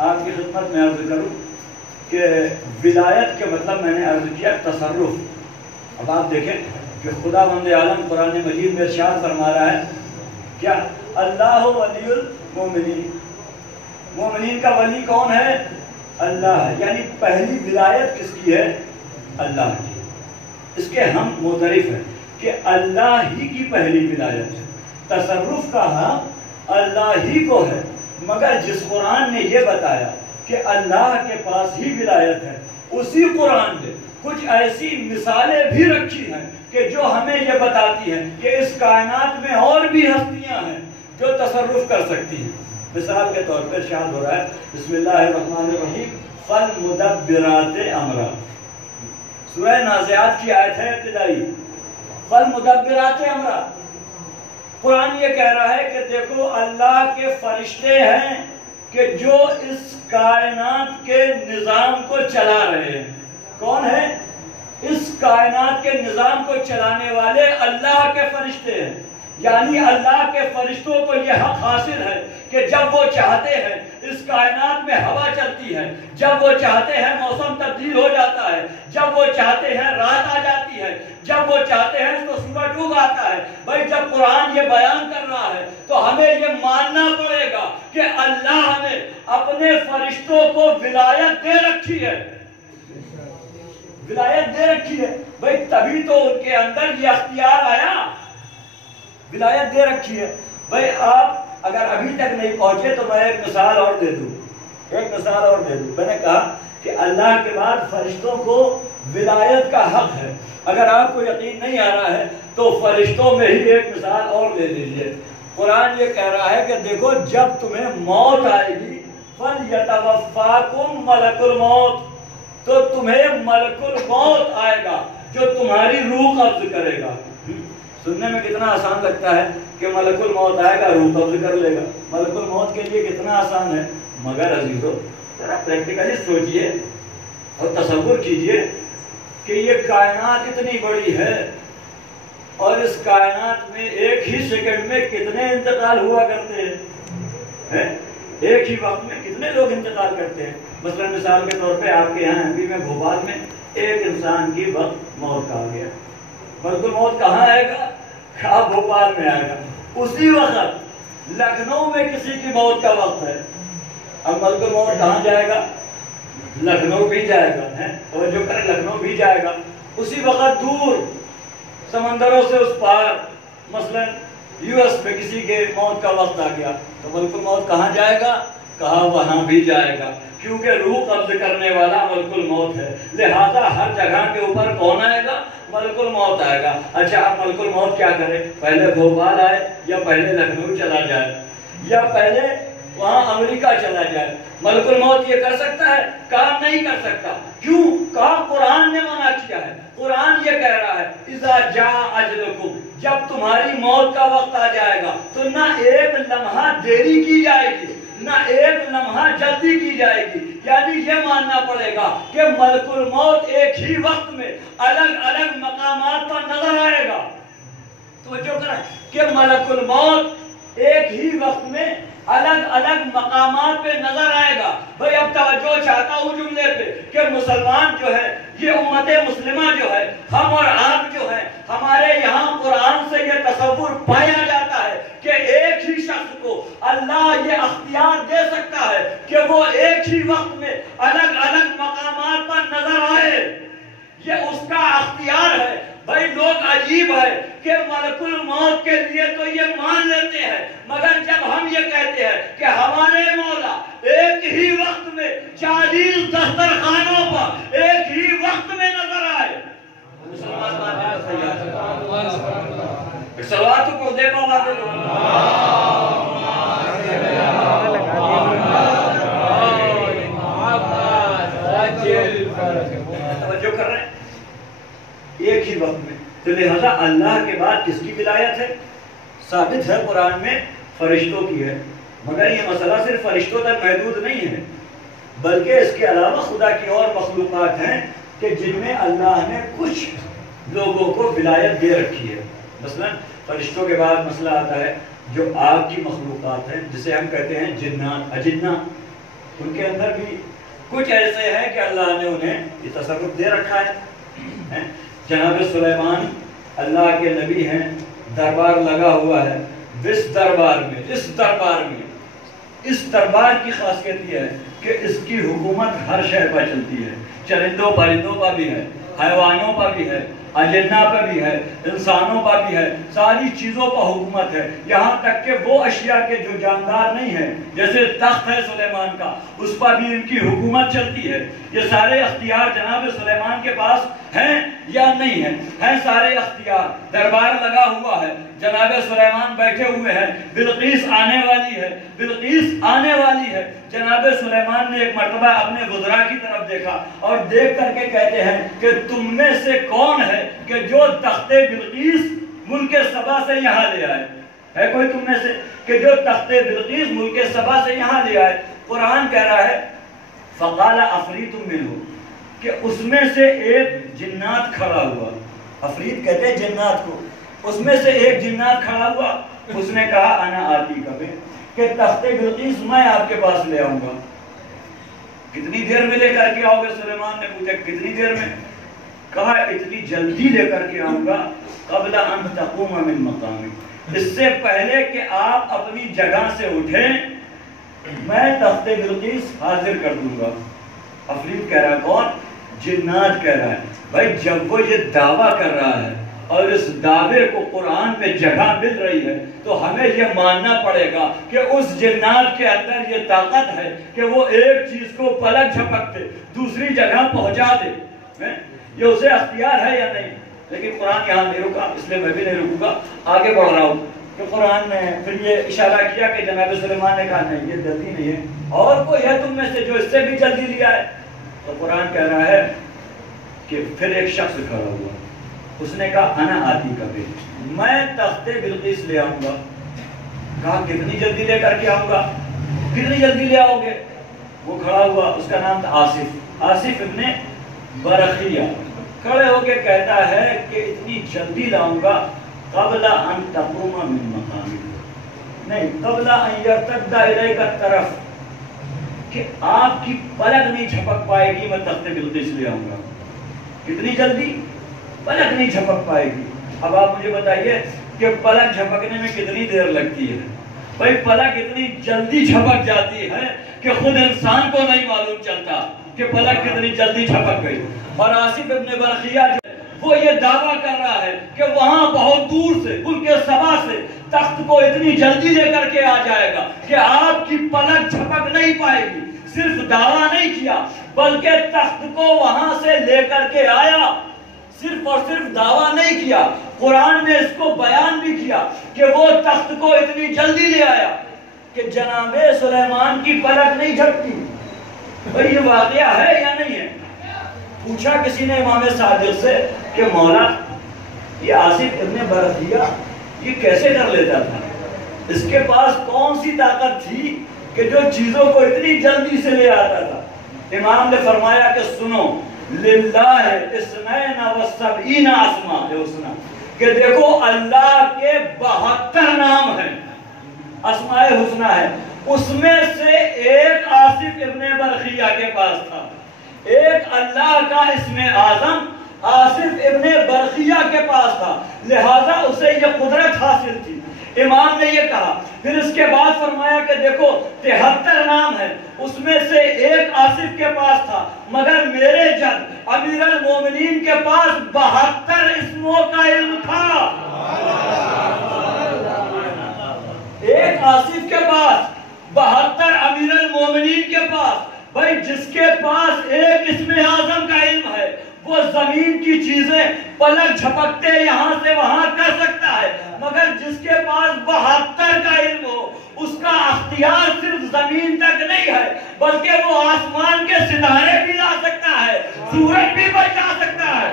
آپ کی خدمت میں عرض کروں کہ ولایت کے مطلب میں نے عرض کیا تصرف۔ اب آپ دیکھیں کہ خدا بند عالم قرآن مجید میں ارشاد فرما رہا ہے کیا؟ اللہ ولی المومنین، مومنین کا ولی کون ہے؟ اللہ ہے، یعنی پہلی ولایت کس کی ہے؟ اللہ کی۔ اس کے ہم معترف ہیں کہ اللہ ہی کی پہلی ولایت ہے، تصرف کا حق اللہ ہی کو ہے۔ مگر جس قرآن نے یہ بتایا کہ اللہ کے پاس ہی ولایت ہے، اسی قرآن نے کچھ ایسی مثالیں بھی رکھی ہیں کہ جو ہمیں یہ بتاتی ہیں کہ اس کائنات میں اور بھی ہستیاں ہیں جو تصرف کر سکتی ہیں۔ مثال کے طور پر ارشاد ہو رہا ہے بسم اللہ الرحمن الرحیم فالمدبرات امرا، سورہ نازعات کی آیت ہے ابتدائی، فالمدبرات امرا۔ قرآن یہ کہہ رہا ہے کہ دیکھو اللہ کے فرشتے ہیں کہ جو اس کائنات کے نظام کو چلا رہے ہیں۔ کون ہے؟ اس کائنات کے نظام کو چلانے والے اللہ کے فرشتے ہیں، یعنی اللہ کے فرشتوں کو یہ حق حاصل ہے کہ جب وہ چاہتے ہیں اس کائنات میں ہوا چلتی ہے، جب وہ چاہتے ہیں موسم تبدیل ہو جاتا ہے، جب وہ چاہتے ہیں رات آ جاتی ہے، جب وہ چاہتے ہیں تو سورج ڈوب آتا ہے۔ بھائی جب قرآن یہ بیان کر رہا ہے تو ہمیں یہ ماننا پڑے گا کہ اللہ نے اپنے فرشتوں کو ولایت دے رکھی ہے، ولایت دے رکھی ہے۔ بھائی تبھی تو ان کے اندر یہ اختیار آیا، ولایت دے رکھی ہے۔ بھائی آپ اگر ابھی تک نہیں پہنچے تو میں ایک مثال اور دے دوں، ایک مثال اور دے دوں۔ میں نے کہا کہ اللہ کے بعد فرشتوں کو ولایت کا حق ہے۔ اگر آپ کو یقین نہیں آ رہا ہے تو فرشتوں میں ہی ایک مثال اور لے لیجئے۔ قرآن یہ کہہ رہا ہے کہ دیکھو جب تمہیں موت آئے گی فَلْيَتَوَفَّاكُمْ مَلَكُ الْمَوْتِ، تو تمہیں ملک الموت آئے گا جو تمہاری روح قبض کرے گا۔ سننے میں کتنا آسان لگتا ہے کہ ملک الموت آئے گا روح قبض کر لے گا، ملک الموت کے لیے کتنا آسان ہے۔ مگر عزیزو ذرا پریکٹیکلی سوچئے اور تصور کیجئے کہ یہ کائنات اتنی بڑی ہے اور اس کائنات میں ایک ہی سیکنڈ میں کتنے انتقال ہوا کرتے ہیں، ایک ہی وقت میں کتنے لوگ انتقال کرتے ہیں۔ مثلا مثال کے طور پہ آپ کے یہاں MP میں بھوپال میں ایک انسان کی وقت موت کا آ گیا، ملک الموت کہاں آئے گا؟ آپ بھوپال میں آئے گا۔ اسی وقت لکھنؤ میں کسی کی موت کا وقت ہے، اب ملک الموت کہاں جائے گا؟ لکھنؤ بھی جائے گا، اور جو کرے لکھنؤ بھی جائے گا۔ اسی وقت دور سمندروں سے اس پار مثلا US میں کسی کے موت کا وقت آ گیا تو ملک الموت کہاں جائے گا؟ کہا وہاں بھی جائے گا، کیونکہ روح قبض کرنے والا ملک الموت ہے۔ لہذا ہر جگہ کے اوپر کون آئے گا؟ ملک الموت آئے گا۔ اچھا اب ملک الموت کیا کرے؟ پہلے بھوپال آئے یا پہلے لکھنؤ چلا جائے یا پہلے وہاں امریکہ چلا جائے؟ ملک الموت یہ کر سکتا ہے؟ کام نہیں کر سکتا۔ کیوں؟ کہا قرآن نے منع کیا ہے۔ قرآن یہ کہہ رہا ہے اذا جاء اجلکم، جب تمہاری موت کا وقت آ جائے گا تو نہ ایک لمحہ دیری کی جائے گی نہ ایک لمحہ جلدی کی جائے گی. یعنی یہ ماننا پڑے گا کہ ملک الموت ایک ہی وقت میں الگ الگ مقامات پر نظر آئے گا. توجہ کریں کہ ملک الموت ایک ہی وقت میں الگ الگ مقامات پہ نظر آئے گا. بھئی اب توجہ چاہتا ہوں جملے پہ کہ مسلمان جو ہے، یہ امت مسلمہ جو ہے، ہم اور آپ جو ہے، ہمارے یہاں قرآن سے یہ تصور پایا جاتا ہے کہ ایک ہی شخص کو اللہ یہ اختیار دے سکتا ہے کہ وہ ایک ہی وقت میں الگ الگ مقامات پر نظر آئے. یہ اس کا اختیار ہے. بھائی لوگ عجیب ہے کہ ملک الموت کے لیے تو یہ مان لیتے ہیں، مگر جب ہم یہ کہتے ہیں کہ ہمارے مولا ایک ہی وقت میں 40 دسترخوانوں پر ایک ہی وقت میں نظر آئے، مسلمان ماننے کا تیار ہے. صلوات کو دے بابا دے دو. توجہ کر رہے ہیں ایک ہی وقت میں. تو لہذا اللہ کے بعد کس کی ولایت ہے؟ ثابت ہے قرآن میں فرشتوں کی ہے، مگر یہ مسئلہ صرف فرشتوں تک محدود نہیں ہے، بلکہ اس کے علاوہ خدا کی اور مخلوقات ہیں کہ جن میں اللہ نے کچھ لوگوں کو ولایت دے رکھی ہے. مثلا فرشتوں کے بعد مسئلہ آتا ہے جو آگ کی مخلوقات ہیں، جسے ہم کہتے ہیں جنات، اجنہ. ان کے اندر بھی کچھ ایسے ہیں کہ اللہ نے انہیں یہ تصرف دے رکھا ہے. جناب سلیمان اللہ کے نبی ہیں، دربار لگا ہوا ہے. اس دربار کی خاصیت یہ ہے کہ اس کی حکومت ہر شہر پر چلتی ہے. چرندوں پرندوں پر بھی ہے، حیوانوں پر بھی ہے، اجنہ پر بھی ہے، انسانوں پر بھی ہے، ساری چیزوں پر حکومت ہے. یہاں تک کہ وہ اشیاء کے جو جاندار نہیں ہیں، جیسے تخت ہے سلیمان کا، اس پر بھی ان کی حکومت چلتی ہے. یہ سارے اختیار جناب سلیمان کے پاس ہیں یا نہیں ہیں؟ ہیں سارے اختیار. دربار لگا ہوا ہے، جناب سلیمان بیٹھے ہوئے ہیں، بلقیس آنے والی ہے. جناب سلیمان نے ایک مرتبہ اپنے وزراء کی طرف دیکھا اور دیکھ کر کے کہتے ہیں کہ تم میں سے کون ہے کہ جو تخت بلقیس ملک سبا سے یہاں لے آئے؟ ہے کوئی تم میں سے کہ جو تخت بلقیس ملک سبا سے یہاں لے آئے؟ قرآن کہہ رہا ہے فقال افریت منہ، کہ اس میں سے ایک جنات کھڑا ہوا. افریت کہتے ہیں جنات کو. اس میں سے ایک جنات کھڑا ہوا، اس نے کہا انا آتی کبھی، کہ تخت بلقیس میں آپ کے پاس لے آؤں گا. کتنی دیر میں لے کر کے آؤ گے؟ سلیمان نے پوچھا کتنی دیر میں؟ کہا اتنی جلدی لے کر کے آؤں گا، قبل ان تقوم من مقامک، اس سے پہلے کہ آپ اپنی جگہ سے اٹھیں میں تخت بلقیس حاضر کر دوں گا. افریت کہہ رہا ہے، کون؟ جنات کہہ رہا ہے. بھائی جب وہ یہ دعویٰ کر رہا ہے اور اس دعوے کو قرآن میں جگہ مل رہی ہے تو ہمیں یہ ماننا پڑے گا کہ اس جنات کے اندر یہ طاقت ہے کہ وہ ایک چیز کو پلک جھپکتے دوسری جگہ پہنچا دے. یہ اسے اختیار ہے یا نہیں؟ لیکن قرآن یہاں نہیں رکا، اس لیے میں بھی نہیں رکوں گا، آگے بڑھ رہا ہوں. کہ قرآن نے پھر یہ اشارہ کیا کہ جناب سلیمان نے کہا نہیں یہ جلدی نہیں ہے، اور کوئی ہے تم میں سے جو اس سے بھی جلدی لیا ہے؟ تو قرآن کہہ رہا ہے کہ پھر ایک شخص کھڑا ہوا، اس نے کہا انا آتی کبھی، میں تخت بلقیس لے آؤں گا. کہا کتنی جلدی لے کر کے آؤں گا؟ کتنی جلدی لے آؤ گے؟ وہ کھڑا ہوا، اس کا نام تھا آصف ابن برخیہ. کھڑے ہو کے کہتا ہے کہ اتنی جلدی لاؤں گا قبل ان تقوم من مقامک، نہیں قبل ان یرتد الیک الطرف، کہ آپ کی پلک نہیں جھپک پائے گی میں تخت بلقیس لے آؤں گا. کتنی جلدی؟ پلک نہیں جھپک پائے گی. اب آپ مجھے بتائیے کہ پلک جھپکنے میں کتنی دیر لگتی ہے؟ بھائی پلک اتنی جلدی جھپک جاتی ہے کہ خود انسان کو نہیں معلوم چلتا کہ پلک کتنی جلدی جھپک گئی. اور آصف ابن برخیہ جو وہ یہ دعویٰ کر رہا ہے کہ وہاں بہت دور سے ملک سبا سے تخت کو اتنی جلدی لے کر کے آ جائے گا کہ آپ کی پلک جھپک نہیں پائے گی. صرف دعویٰ نہیں کیا بلکہ تخت کو وہاں سے لے کر کے آیا. صرف اور صرف دعویٰ نہیں کیا، قرآن نے اس کو بیان بھی کیا کہ وہ تخت کو اتنی جلدی لے آیا کہ جناب سلیمان کی پلک نہیں جھپکی. بھئی یہ واقعہ ہے یا نہیں ہے؟ پوچھا کسی نے امام صادق سے کہ مولا یہ آصف ابن برخیہ یہ کیسے کر لیتا تھا؟ اس کے پاس کون سی طاقت تھی کہ جو چیزوں کو اتنی جلدی سے لے آتا تھا، امام نے فرمایا کہ سنو، للہ اثنین و سبعین اسماء الحسنی، کہ دیکھو اللہ کے 72 نام ہیں، اسماء حسنہ ہے، اس میں سے ایک آصف ابن برخیہ کے پاس تھا، ایک اللہ کا اسم اعظم آصف ابن برخیہ کے پاس تھا، لہذا اسے یہ قدرت حاصل تھی۔ امام نے یہ کہا، پھر اس کے بعد فرمایا کہ دیکھو 73 نام ہیں، اس میں سے ایک آصف کے پاس تھا، مگر میرے جد امیر المومنین کے پاس 72 اسموں کا علم تھا۔ ایک آصف کے پاس، 72 امیر المومنین کے پاس۔ بھائی جس کے پاس ایک اسم اعظم کا علم ہے وہ زمین کی چیزیں پلک جھپکتے یہاں سے وہاں کر سکتا ہے، مگر جس کے پاس 72 کا علم ہو اس کا اختیار صرف زمین تک نہیں ہے بلکہ وہ آسمان کے ستارے بھی لا سکتا ہے، سورج بھی بچا سکتا ہے۔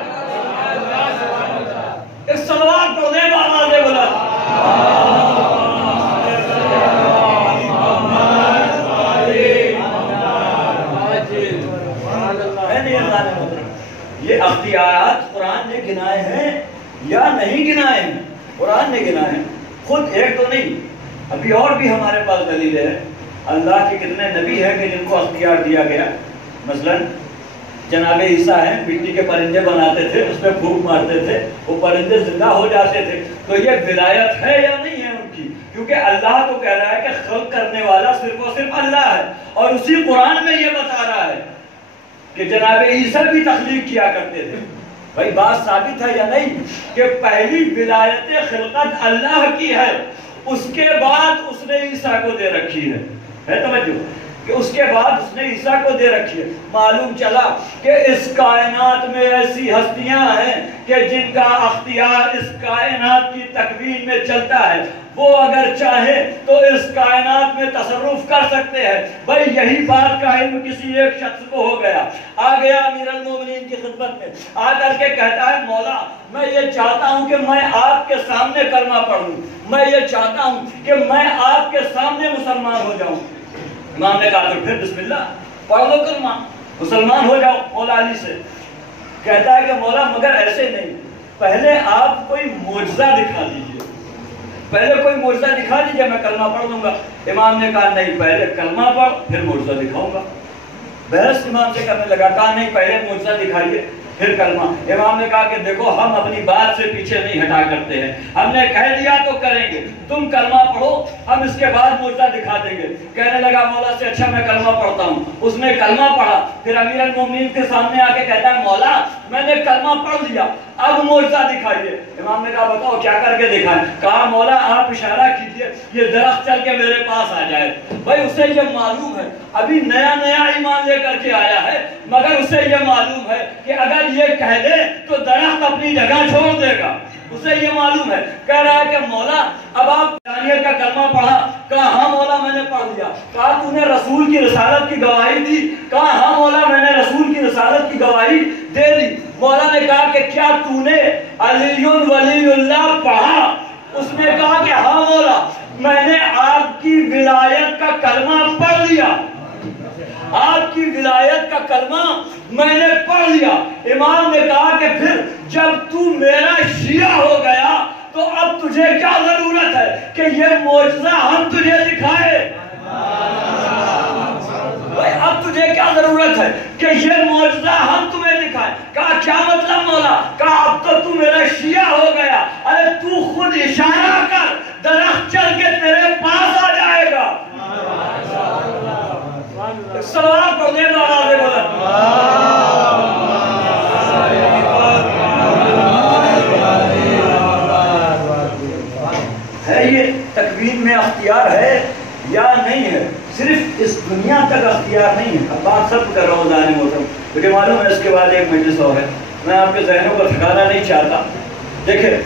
ایک صلوات پڑھ دیں آواز بلند۔ یہ اختیارات قرآن نے گنائے ہیں یا نہیں گنائے ہیں؟ قرآن نے گنائے ہیں، خود ایک تو نہیں، ابھی اور بھی ہمارے پاس دلیل ہے۔ اللہ کے کتنے نبی ہیں کہ جن کو اختیار دیا گیا، مثلا جناب عیسیٰ ہیں، مٹی کے پرندے بناتے تھے، اس میں پھونک مارتے تھے، وہ پرندے زندہ ہو جاتے تھے، تو یہ ولایت ہے یا نہیں ہے ان کی؟ کیونکہ اللہ تو کہہ رہا ہے کہ خلق کرنے والا صرف اور صرف اللہ ہے، اور اسی قرآن میں یہ بتا رہا ہے کہ جناب عیسیٰ بھی تخلیق کیا کرتے تھے۔ بھائی بات ثابت ہے یا نہیں کہ پہلی ولایت خلقت اللہ کی ہے، اس کے بعد اس نے عیسیٰ کو دے رکھی ہے توجہ کہ اس کے بعد اس نے عیسیٰ کو دے رکھی ہے۔ معلوم چلا کہ اس کائنات میں ایسی ہستیاں ہیں کہ جن کا اختیار اس کائنات کی تکوین میں چلتا ہے، وہ اگر چاہے تو اس کائنات میں تصرف کر سکتے ہیں۔ بھائی یہی بات کا علم کسی ایک شخص کو ہو گیا، آ گیا امیر المومنین کی خدمت میں، آ کر کے کہتا ہے مولا میں یہ چاہتا ہوں کہ میں آپ کے سامنے کلمہ پڑھوں، میں یہ چاہتا ہوں کہ میں آپ کے سامنے مسلمان ہو جاؤں۔ امام نے کہا تو پھر بسم اللہ پڑھ لو کلمہ، مسلمان ہو جاؤ مولا علی سے۔ کہتا ہے کہ مولا مگر ایسے نہیں، پہلے آپ کوئی معجزہ دکھا دیجئے، پہلے کوئی معجزہ دکھا دیجئے میں کلمہ پڑھ لوں گا۔ امام نے کہا نہیں، پہلے کلمہ پڑھ پھر معجزہ دکھاؤں گا۔ بحث امام سے کرنے لگا، کہا نہیں پہلے معجزہ دکھائیے پھر کلمہ۔ امام نے کہا کہ دیکھو ہم اپنی بات سے پیچھے نہیں ہٹا کرتے ہیں، ہم نے کہہ دیا تو کریں گے، تم کلمہ پڑھو ہم اس کے بعد معجزہ دکھا دیں گے۔ کہنے لگا مولا سے اچھا میں کلمہ پڑھتا ہوں۔ اس نے کلمہ پڑھا، پھر امیر المومنین کے سامنے آ کے کہتا ہے مولا میں نے کلمہ پڑھ لیا، اب معجزہ دکھائیے۔ امام نے کہا بتاؤ کیا کر کے دکھائیں؟ کہا مولا آپ اشارہ کیجئے یہ درخت چل کے میرے پاس آ جائے۔ بھائی اسے یہ معلوم ہے، ابھی نیا نیا ایمان لے کر کے آیا ہے، مگر اسے یہ معلوم ہے کہ اگر یہ کہہ دے تو درخت اپنی جگہ چھوڑ دے گا، اسے یہ معلوم ہے۔ کہہ رہا ہے کہ مولا اب آپ دانیل کا کلمہ پڑھا؟ کہا ہاں مولا میں نے پڑھ لیا۔ کہا تو نے رسول کی رسالت کی گواہی دی؟ کہا ہاں مولا میں نے رسول کی رسالت کی گواہی دے دی۔ مولا نے کہا کہ کیا تو نے علی ولی اللہ پڑھا؟ اس نے کہا کہ ہاں مولا میں نے آپ کی ولایت کا کلمہ پڑھ لیا، آپ کی ولایت کا کلمہ میں نے پڑھ لیا۔ امام نے کہا کہ پھر جب تو میرا شیعہ ہو گیا تو اب تجھے کیا ضرورت ہے کہ یہ معجزہ ہم تجھے دکھائے؟ اب تجھے کیا ضرورت ہے کہ یہ معجزہ ہم تمہیں دکھائیں؟ کہا کیا مطلب مولا؟ کہا اب تو میرا شیعہ ہو گیا، ارے تو خود اشارہ کر درخت چل کے تیرے پاس آ جائے گا۔ صلوات پڑھ دیں آواز بلند۔ ہے یہ تکوین میں اختیار ہے یا نہیں ہے؟ صرف اس دنیا تک اختیار نہیں ہے۔ اب بات سب کر رہا ہوں ذہن محترم، مجھے معلوم ہے اس کے بعد ایک مجلس اور ہے، میں آپ کے ذہنوں کو تھکانا نہیں چاہتا۔ دیکھیں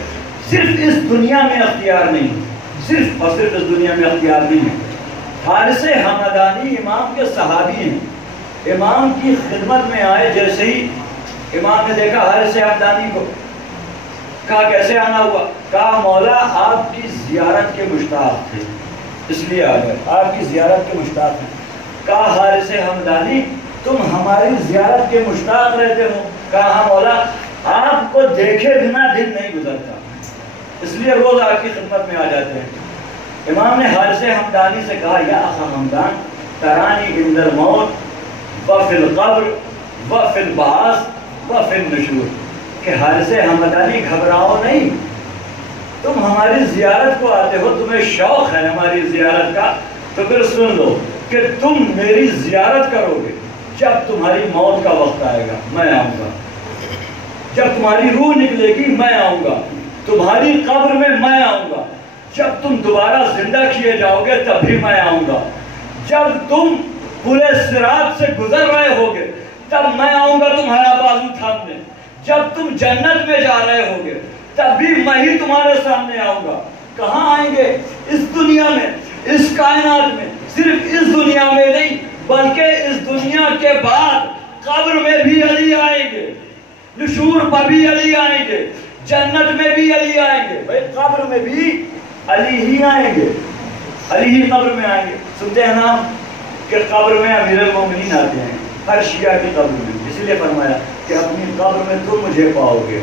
صرف اس دنیا میں اختیار نہیں، صرف اور صرف اس دنیا میں اختیار نہیں ہے۔ حارث حمدانی امام کے صحابی ہیں، امام کی خدمت میں آئے، جیسے ہی امام نے دیکھا حارث حمدانی کو، کہا کیسے آنا ہوا؟ کہا مولا آپ کی زیارت کے مشتاق تھے، اس لیے آ گئے، آپ کی زیارت کے مشتاق ہیں۔ کہا حارث ہمدانی تم ہماری زیارت کے مشتاق رہتے ہو؟ کہا مولا آپ کو دیکھے بنا دن نہیں گزرتا، اس لیے روز آپ کی خدمت میں آ جاتے ہیں۔ امام نے حارث ہمدانی سے کہا یا اخا ہمدان ترانی عند الموت وفی القبر وفی البعث وفی النشور، کہ حارث ہمدانی گھبراؤ نہیں، تم ہماری زیارت کو آتے ہو، تمہیں شوق ہے ہماری زیارت کا، تو پھر سن لو کہ تم میری زیارت کرو گے جب تمہاری موت کا وقت آئے گا میں آؤں گا، جب تمہاری روح نکلے گی میں آؤں گا، تمہاری قبر میں آؤں گا، جب تم دوبارہ زندہ کیے جاؤ گے تب بھی میں آؤں گا، جب تم پورے صراط سے گزر رہے ہوگے تب میں آؤں گا تمہارا بازو تھامنے، جب تم جنت میں جا رہے ہوگے تب بھی میں ہی تمہارے سامنے آؤں گا۔ کہاں آئیں گے؟ اس دنیا میں، اس کائنات میں، صرف اس دنیا میں نہیں بلکہ اس دنیا کے بعد قبر میں بھی علی آئیں گے، نشور پر بھی علی آئیں گے، جنت میں بھی علی آئیں گے، بھائی قبر میں بھی علی ہی آئیں گے، علی ہی قبر میں آئیں گے۔ سنتے ہیں نا کہ قبر میں امیر المومنین آتے ہیں، ہر شیعہ کی قبر میں، اسی لیے فرمایا کہ اپنی قبر میں تم مجھے پاؤ گے۔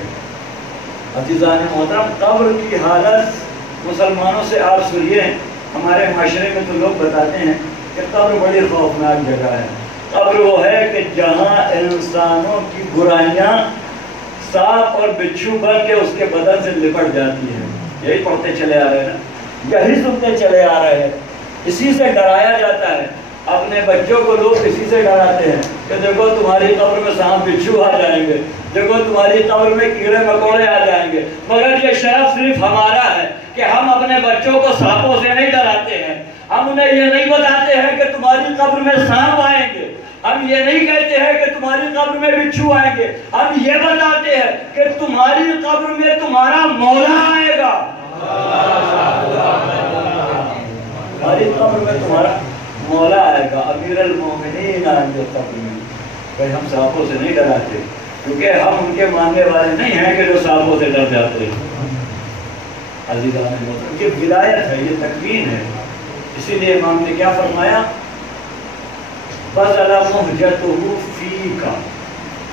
عزیزان محترم قبر کی حالت مسلمانوں سے آپ سنیے، ہمارے معاشرے میں تو لوگ بتاتے ہیں کہ قبر بڑی خوفناک جگہ ہے۔ قبر وہ ہے کہ جہاں انسانوں کی برائیاں سانپ اور بچھو بن کے اس کے بدن سے لپٹ جاتی ہیں، یہی پڑھتے چلے آ رہے ہیں نا، یہی سنتے چلے آ رہے ہیں، اسی سے ڈرایا جاتا ہے۔ اپنے بچوں کو لوگ اسی سے ڈراتے ہیں کہ دیکھو تمہاری قبر میں سانپ بچھو آ جائیں گے، دیکھو تمہاری قبر میں کیڑے مکوڑے آ جائیں گے، مگر یہ شرف صرف ہمارا ہے کہ ہم اپنے بچوں کو سانپوں سے نہیں ڈراتے ہیں، ہم انہیں یہ نہیں بتاتے ہیں کہ تمہاری قبر میں سانپ آئیں گے، ہم یہ نہیں کہتے ہیں کہ تمہاری قبر میں بچھو آئیں گے، ہم یہ بتاتے ہیں کہ تمہاری قبر میں تمہارا مولا آئے گا، تمہاری قبر میں تمہارا مولا آئے گا، امیر المومنین آئیں گے قبر میں۔ بھائی ہم سانپوں سے نہیں ڈراتے، کیونکہ ہم ان کے ماننے والے نہیں ہیں کہ جو سانپوں سے ڈر جاتے ہیں۔ عزیزان محترم یہ ولایت ہے، یہ تکوین ہے، اسی لیے امام نے کیا فرمایا بَذَلَ مُحْجَتُهُ فِيكَ،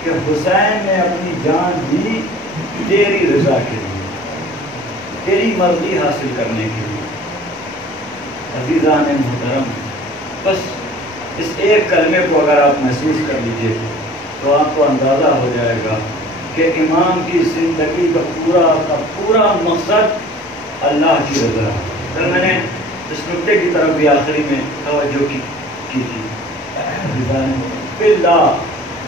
کہ حسین نے اپنی جان دی تیری رضا کے لیے، تیری مرضی حاصل کرنے کے لیے۔ عزیزان محترم بس اس ایک کلمے کو اگر آپ محسوس کر لیجئے تو آپ کو اندازہ ہو جائے گا کہ امام کی زندگی کا پورا مقصد اللہ کی رضا ہے۔ پھر میں نے اس نکتے کی طرف بھی آخری میں توجہ کی تھی،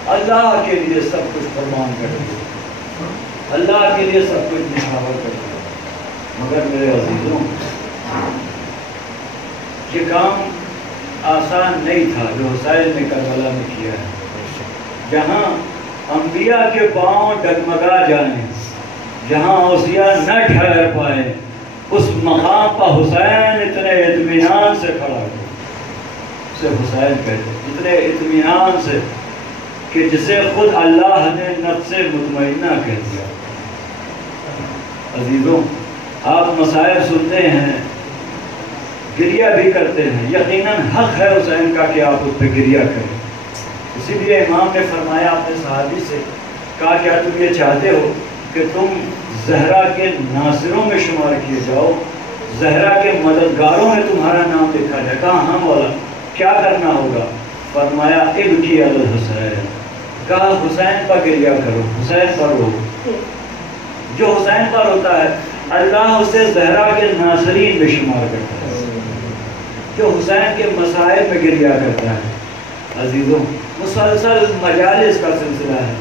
اللہ کے لیے سب کچھ قربان کر دیا، اللہ کے لیے سب کچھ نشاور کر دیا، مگر میرے عزیزوں یہ کام آسان نہیں تھا جو حسین نے کربلا میں کیا ہے۔ جہاں انبیاء کے پاؤں ڈگمگا جائیں، جہاں اوصیاء نہ ٹھہر پائیں، اس مقام پر حسین اتنے اطمینان سے کھڑا ہوا، اسے حسین کہتے اتنے اطمینان سے کہ جسے خود اللہ نے نفس مطمئنہ کہہ دیا۔ عزیزوں آپ مسائل سنتے ہیں، گریہ بھی کرتے ہیں، یقیناً حق ہے حسین کا کہ آپ اس پہ گریہ کریں، اسی لیے امام نے فرمایا اپنے صحابی سے، کہا کیا تم یہ چاہتے ہو کہ تم زہرا کے ناصروں میں شمار کیے جاؤ، زہرا کے مددگاروں میں تمہارا نام لکھا جائے؟ کہا ہاں مولا، کیا کرنا ہوگا؟ فرمایا ابکی علی الحسین، کہا حسین پر گریہ کرو، حسین پر رو، جو حسین پر ہوتا ہے اللہ اسے زہرا کے ناصرین میں شمار کرتا ہے، جو حسین کے مسائل میں گریہ کرتا ہے۔ عزیزوں مسلسل مجالس کا سلسلہ ہے،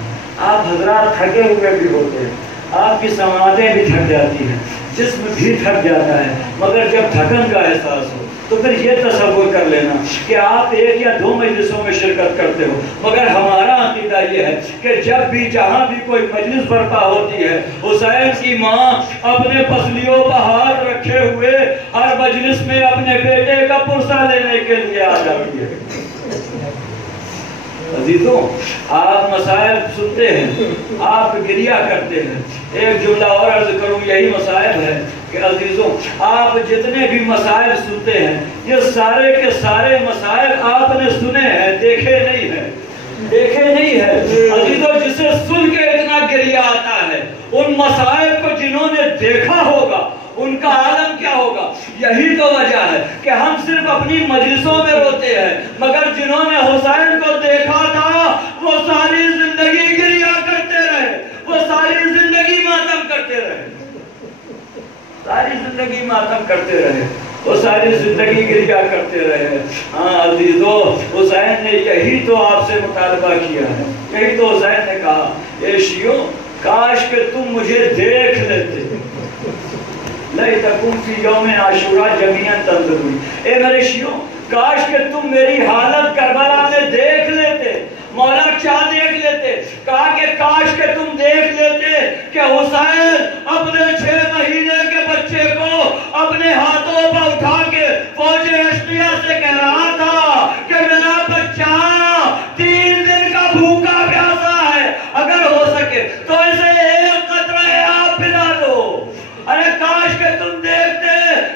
آپ حضرات تھکے ہوئے بھی ہوتے ہیں، آپ کی سماعتیں بھی تھک جاتی ہیں، جسم بھی تھک جاتا ہے، مگر جب تھکن کا احساس ہو تو پھر یہ تصور کر لینا کہ آپ 1 یا 2 مجلسوں میں شرکت کرتے ہو، مگر ہمارا عقیدہ یہ ہے کہ جب بھی جہاں بھی کوئی مجلس برپا ہوتی ہے، حسین کی ماں اپنے پسلیوں پر ہاتھ رکھے ہوئے ہر مجلس میں اپنے بیٹے کا پرسہ لینے کے لیے آ جاتی ہے۔ عزیزوں آپ مسائل سنتے ہیں، آپ گریہ کرتے ہیں، ایک جملہ اور عرض کروں، یہی مسائل ہے کہ عزیزوں آپ جتنے بھی مسائل سنتے ہیں یہ سارے کے سارے مسائل آپ نے سنے ہیں، دیکھے نہیں ہیں، دیکھے نہیں ہے عزیزوں۔ جسے سن کے اتنا گریہ آتا ہے، ان مسائل کو جنہوں نے دیکھا ہوگا ان کا عالم کیا ہوگا۔ یہی تو وجہ ہے کہ ہم صرف اپنی مجلسوں میں روتے ہیں، مگر جنہوں نے حسین کو دیکھا تھا وہ ساری زندگی گریہ کرتے رہے، وہ ساری زندگی ماتم کرتے رہے، ساری زندگی ماتم کرتے رہے، وہ ساری زندگی گریہ کرتے رہے۔ ہاں عزیزو، حسین نے یہی تو آپ سے مطالبہ کیا ہے، یہی تو حسین نے کہا، اے شیعوں کاش کہ تم مجھے دیکھ لیتے، لَيْتَكُمْ فِي يَوْمِ عَاشُورَا جَمِيعًا تَنظُرُونَ۔ اے میرے شیعوں کاش کہ تم میری حالت کربلا میں دیکھ لیتے۔ مولا کیا دیکھ لیتے؟ کہا کہ کاش کہ تم دیکھ لیتے کہ حسین اپنے 6 مہینے کے بچے کو اپنے ہاتھوں پر اٹھا کے فوج اشقیہ سے کہہ رہا تھا کہ میرا بچہ 3 دن کا بھوکا پیاسا ہے، اگر ہو سکے تو اسے 1 قطرہ آب پلا دو۔ ارے کاش کہ تم دیکھتے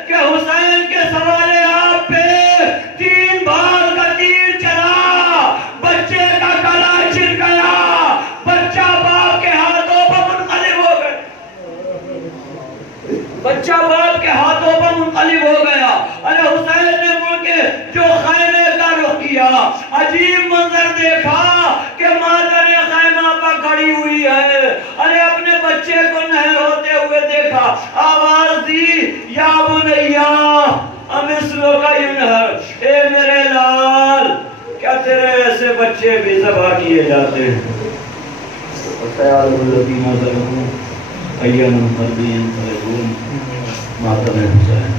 کہ حسین کے سوالے آپ پہ 3 بار کا تیر چلا، بچے کا گلا چھل گیا، بچہ باپ کے ہاتھوں پر منقلب ہو گیا، بچہ باپ کے ہاتھوں پر منقلب ہو گیا۔ ارے حسین نے مڑ کے جو خیمے کا رخ کیا، عجیب منظر دیکھا کہ مادر خیمہ پر کھڑی ہوئی ہے۔ ارے اپنے بچے کو نہر ہوتے ہوئے دیکھا، آواز دی، یا بنیا امثلو کا ینہر، اے میرے لال کیا تیرے ایسے بچے بھی ذبح کیے جاتے ہیں؟ فَسَيَعْلَمُ الَّذِينَ ظَلَمُوا أَيَّ مُنقَلِبٍ يَنقَلِبُونَ۔ ماتم حسین۔